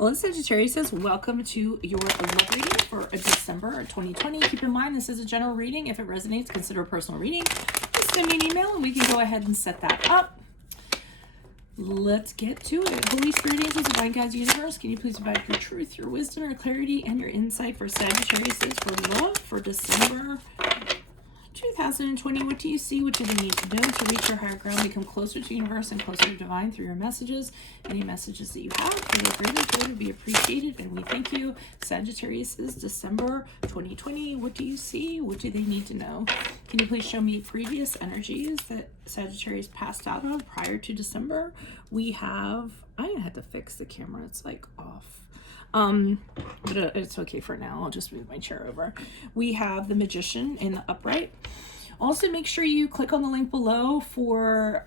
Well, Sagittarius says, welcome to your love reading for December 2020. Keep in mind, this is a general reading. If it resonates, consider a personal reading. Just send me an email and we can go ahead and set that up. Let's get to it. Holy Spirit, angels, divine guides, universe, can you please provide your truth, your wisdom, your clarity, and your insight for Sagittarius for love for December 2020. What do you see? What do they need to know to reach your higher ground, become closer to universe and closer to divine through your messages? Any messages that you have for the greater good would be appreciated, and we thank you. Sagittarius is December 2020. What do you see? What do they need to know? Can you please show me previous energies that Sagittarius passed out of prior to December? We have, I had to fix the camera. It's like off. But it's okay for now. I'll just move my chair over. We have the Magician in the upright. Also, make sure you click on the link below for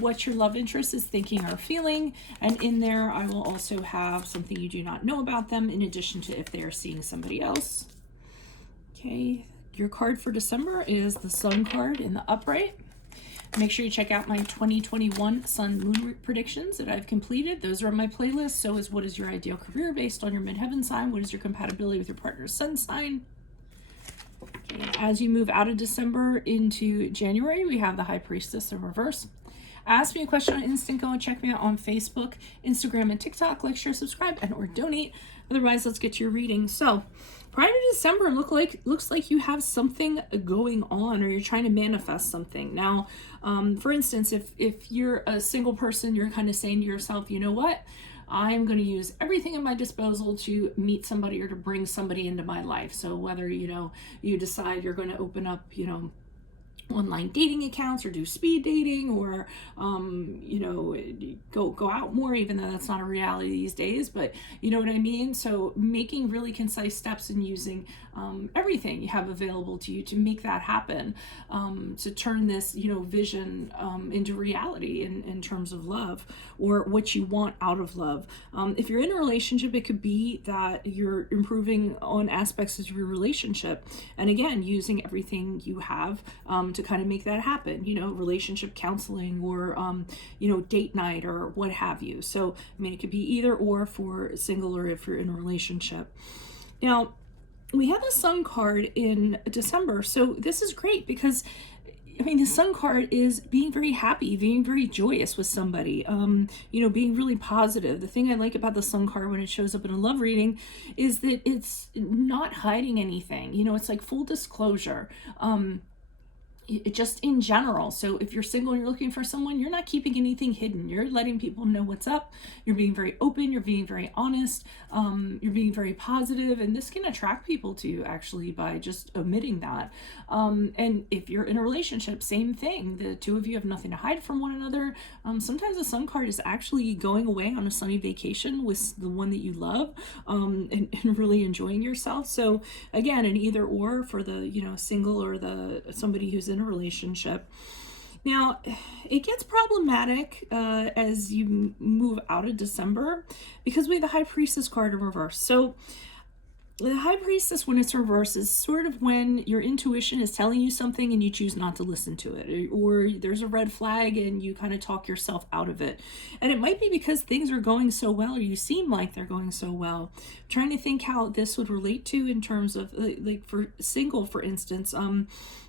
what your love interest is thinking or feeling. And in there, I will also have something you do not know about them, in addition to if they are seeing somebody else. Okay, your card for December is the Sun card in the upright. Make sure you check out my 2021 Sun Moon predictions that I've completed. Those are on my playlist. So is what is your ideal career based on your midheaven sign? What is your compatibility with your partner's sun sign? Okay. As you move out of December into January, we have the High Priestess in reverse. Ask me a question on instant. Go and check me out on Facebook, Instagram, and TikTok. Like, share, subscribe, and or donate. Otherwise, let's get to your reading. So prior to December, looks like you have something going on, or you're trying to manifest something. Now, for instance, if you're a single person, you're kind of saying to yourself, you know what? I'm going to use everything at my disposal to meet somebody or to bring somebody into my life. So whether, you decide you're going to open up, online dating accounts or do speed dating or go out more, even though that's not a reality these days, but you know what I mean. So making really concise steps and using everything you have available to you to make that happen, to turn this vision into reality in terms of love or what you want out of love. If you're in a relationship, it could be that you're improving on aspects of your relationship, and again, using everything you have to kind of make that happen, relationship counseling or, date night or what have you. So, it could be either or for single or if you're in a relationship. Now, we have the Sun card in December. So this is great because the Sun card is being very happy, being very joyous with somebody, being really positive. The thing I like about the Sun card when it shows up in a love reading is that it's not hiding anything. It's like full disclosure. Just in general. So if you're single and you're looking for someone, you're not keeping anything hidden. You're letting people know what's up. You're being very open. You're being very honest. You're being very positive. And this can attract people to you actually by just omitting that. And if you're in a relationship, same thing. The two of you have nothing to hide from one another. Sometimes the Sun card is actually going away on a sunny vacation with the one that you love, and really enjoying yourself. So again, an either or for the, single or the somebody who's in a relationship. Now, it gets problematic as you move out of December because we have the High Priestess card in reverse. So the High Priestess, when it's reversed, is sort of when your intuition is telling you something and you choose not to listen to it, or there's a red flag and you kind of talk yourself out of it. And it might be because things are going so well, or you seem like they're going so well. I'm trying to think how this would relate to in terms of like for single, for instance,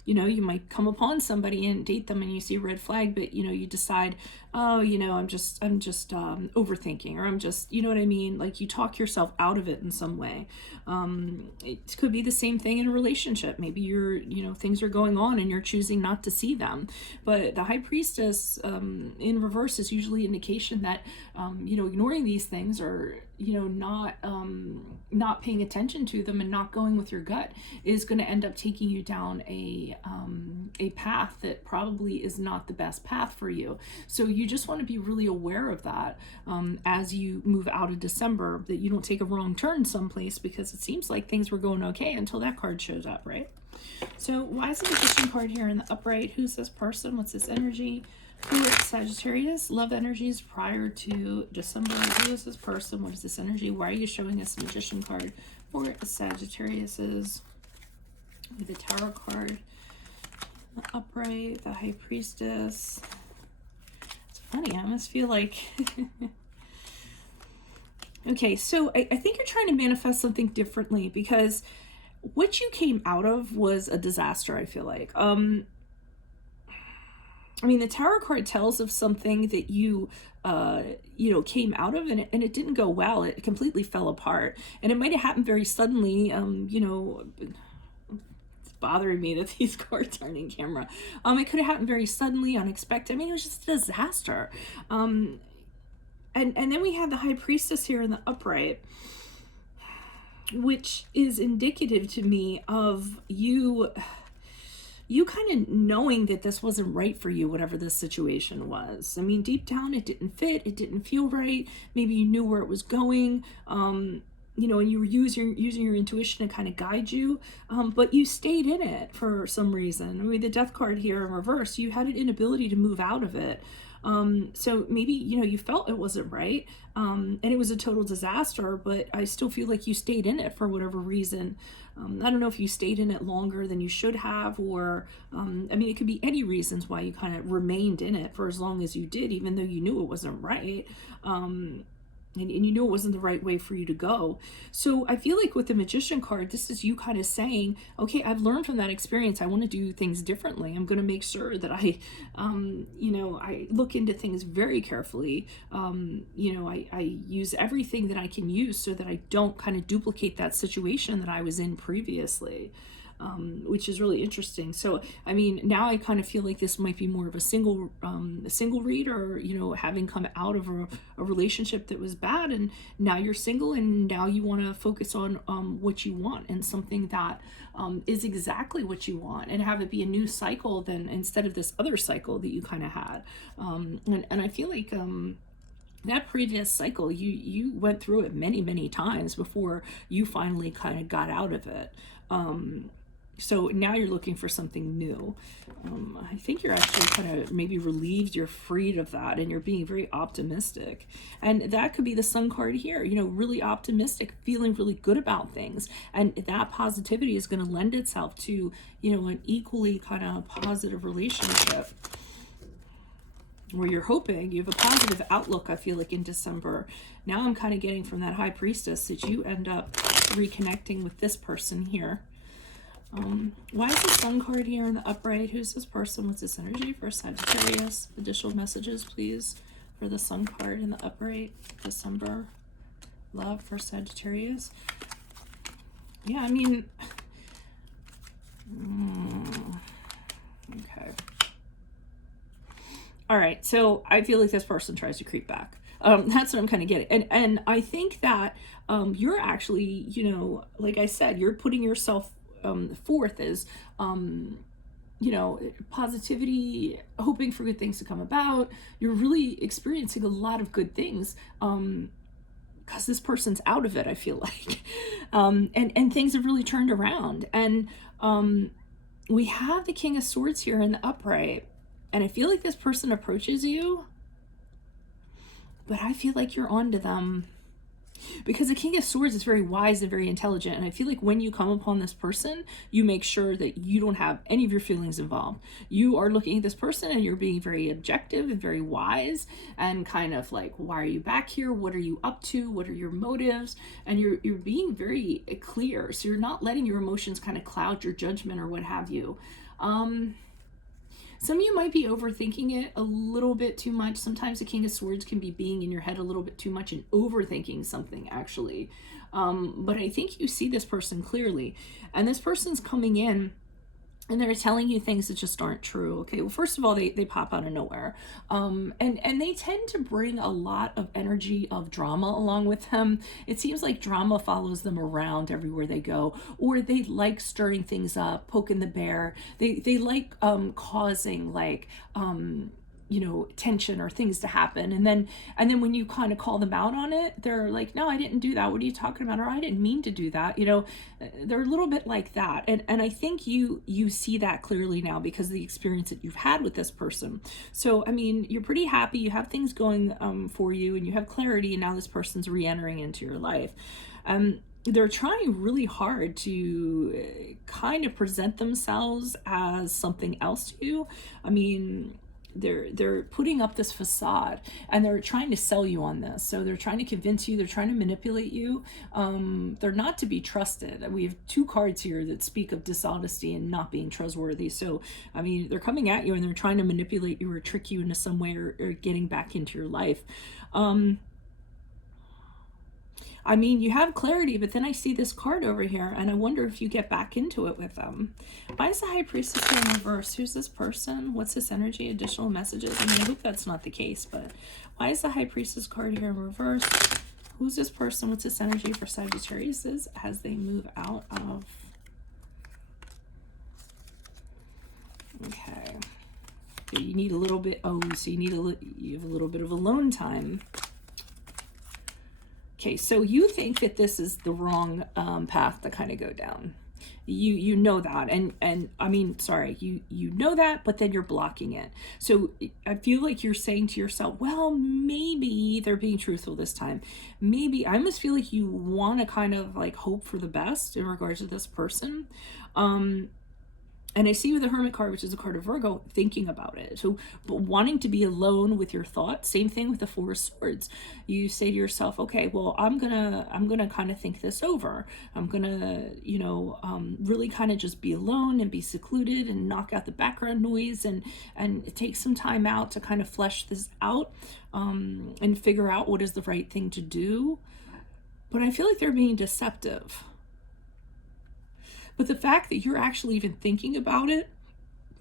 you might come upon somebody and date them and you see a red flag, but you decide, oh, I'm just overthinking, or I'm just, you know what I mean? Like you talk yourself out of it in some way. It could be the same thing in a relationship. Maybe you're, things are going on and you're choosing not to see them. But the High Priestess in reverse is usually an indication that, ignoring these things or, not paying attention to them and not going with your gut is going to end up taking you down a path that probably is not the best path for you. So you just want to be really aware of that as you move out of December, that you don't take a wrong turn someplace, because it seems like things were going okay until that card shows up, right? So why is the Magician card here in the upright? Who's this person? What's this energy? Who is Sagittarius? Love energies prior to December. Who is this person? What is this energy? Why are you showing us Magician card for Sagittarius? With the Tower card, the upright, the High Priestess. It's funny, I almost feel like Okay, so I think you're trying to manifest something differently, because what you came out of was a disaster, I feel like. I mean, the Tower card tells of something that came out of, and it didn't go well. It completely fell apart. And it might have happened very suddenly. It's bothering me that these cards aren't in camera. It could have happened very suddenly, unexpected. I mean, it was just a disaster. And then we have the High Priestess here in the upright, which is indicative to me of you kind of knowing that this wasn't right for you, whatever this situation was. I mean, deep down, it didn't fit. It didn't feel right. Maybe you knew where it was going, and you were using your intuition to kind of guide you, but you stayed in it for some reason. I mean, the Death card here in reverse, you had an inability to move out of it. So maybe, you felt it wasn't right, and it was a total disaster, but I still feel like you stayed in it for whatever reason. I don't know if you stayed in it longer than you should have, or, it could be any reasons why you kind of remained in it for as long as you did, even though you knew it wasn't right. And you knew it wasn't the right way for you to go. So I feel like with the Magician card, this is you kind of saying, okay, I've learned from that experience. I want to do things differently. I'm going to make sure that I look into things very carefully. I use everything that I can use so that I don't kind of duplicate that situation that I was in previously. Which is really interesting. So, I mean, now I kind of feel like this might be more of a single read, or, having come out of a relationship that was bad, and now you're single, and now you want to focus on what you want, and something that is exactly what you want, and have it be a new cycle than instead of this other cycle that you kind of had. And I feel like that previous cycle, you went through it many times before you finally kind of got out of it. So now you're looking for something new. I think you're actually kind of maybe relieved, you're freed of that, and you're being very optimistic. And that could be the Sun card here, really optimistic, feeling really good about things. And that positivity is going to lend itself to, an equally kind of positive relationship, where you're hoping you have a positive outlook, I feel like, in December. Now I'm kind of getting from that High Priestess that you end up reconnecting with this person here. Why is the Sun card here in the upright? Who's this person? What's this energy for Sagittarius? Additional messages, please, for the Sun card in the upright. December. Love for Sagittarius. Yeah, I mean... okay. All right, so I feel like this person tries to creep back. That's what I'm kind of getting. And I think that you're actually, like I said, you're putting yourself forth as, positivity, hoping for good things to come about. You're really experiencing a lot of good things because this person's out of it, I feel like. And things have really turned around. And we have the King of Swords here in the upright. And I feel like this person approaches you, but I feel like you're onto them. Because the King of Swords is very wise and very intelligent. And I feel like when you come upon this person, you make sure that you don't have any of your feelings involved. You are looking at this person and you're being very objective and very wise, and kind of like, why are you back here? What are you up to? What are your motives? And you're being very clear. So you're not letting your emotions kind of cloud your judgment or what have you. Some of you might be overthinking it a little bit too much. Sometimes the King of Swords can be being in your head a little bit too much and overthinking something, actually. But I think you see this person clearly. And this person's coming in and they're telling you things that just aren't true. Okay, well, first of all, they pop out of nowhere. And they tend to bring a lot of energy of drama along with them. It seems like drama follows them around everywhere they go, or they like stirring things up, poking the bear. They like causing like tension or things to happen, and then when you kind of call them out on it, they're like, no, I didn't do that, what are you talking about, or I didn't mean to do that. They're a little bit like that, and I think you see that clearly now because of the experience that you've had with this person. So I mean, you're pretty happy, you have things going for you, and you have clarity, and now this person's re-entering into your life. They're trying really hard to kind of present themselves as something else to you. I mean, they're putting up this facade, and they're trying to sell you on this. So they're trying to convince you, they're trying to manipulate you. They're not to be trusted. We have 2 cards here that speak of dishonesty and not being trustworthy. So I mean, they're coming at you and they're trying to manipulate you or trick you into some way, or getting back into your life. I mean, you have clarity, but then I see this card over here, and I wonder if you get back into it with them. Why is the High Priestess here in reverse? Who's this person? What's this energy? Additional messages? I mean, I hope that's not the case, but why is the High Priestess card here in reverse? Who's this person? What's this energy for Sagittarius as they move out of... Okay. You need a little bit... Oh, so you have a little bit of alone time. Okay, so you think that this is the wrong path to kind of go down. You know that, and I mean, sorry, you know that, but then you're blocking it. So I feel like you're saying to yourself, well, maybe they're being truthful this time. Maybe, I almost feel like you want to kind of like hope for the best in regards to this person. And I see with the Hermit card, which is a card of Virgo, thinking about it. So, but wanting to be alone with your thoughts. Same thing with the Four of Swords. You say to yourself, okay, well, I'm gonna kind of think this over. I'm gonna, you know, really kind of just be alone and be secluded and knock out the background noise and take some time out to kind of flesh this out, and figure out what is the right thing to do. But I feel like they're being deceptive. But the fact that you're actually even thinking about it,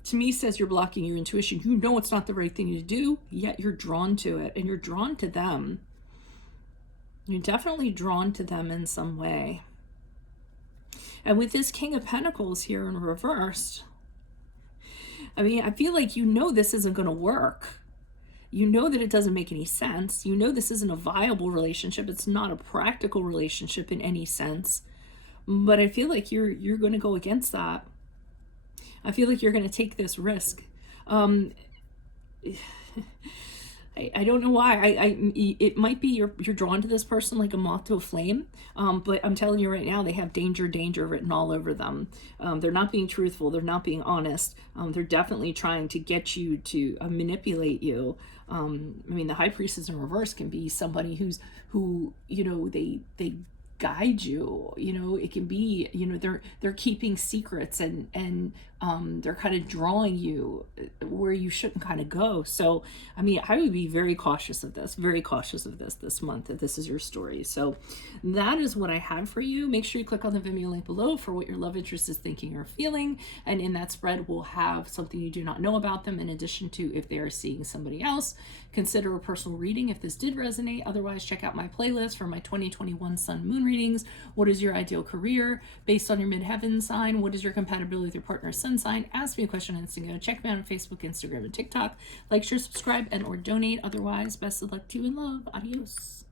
to me, says you're blocking your intuition. You know it's not the right thing to do, yet you're drawn to it, and you're drawn to them. You're definitely drawn to them in some way. And with this King of Pentacles here in reverse, I mean, I feel like you know this isn't going to work. You know that it doesn't make any sense. You know this isn't a viable relationship. It's not a practical relationship in any sense. But I feel like you're going to go against that. I feel like you're going to take this risk. I don't know why. It might be you're drawn to this person like a moth to a flame. But I'm telling you right now, they have danger written all over them. They're not being truthful. They're not being honest. They're definitely trying to get you to manipulate you. I mean, the High Priestess in reverse can be somebody who you know, they guide you. You know, it can be, you know, they're keeping secrets and they're kind of drawing you where you shouldn't kind of go. So I mean, I would be very cautious of this this month, if this is your story. So that is what I had for you. Make sure you click on the Vimeo link below for what your love interest is thinking or feeling, and in that spread we'll have something you do not know about them, in addition to if they are seeing somebody else. Consider a personal reading if this did resonate. Otherwise, check out my playlist for my 2021 Sun Moon readings. What is your ideal career based on your midheaven sign? What is your compatibility with your partner's sun sign? Ask me a question on Instagram. Check me out on Facebook, Instagram, and TikTok. Like, share, subscribe, and or donate. Otherwise, best of luck to you in love. Adios.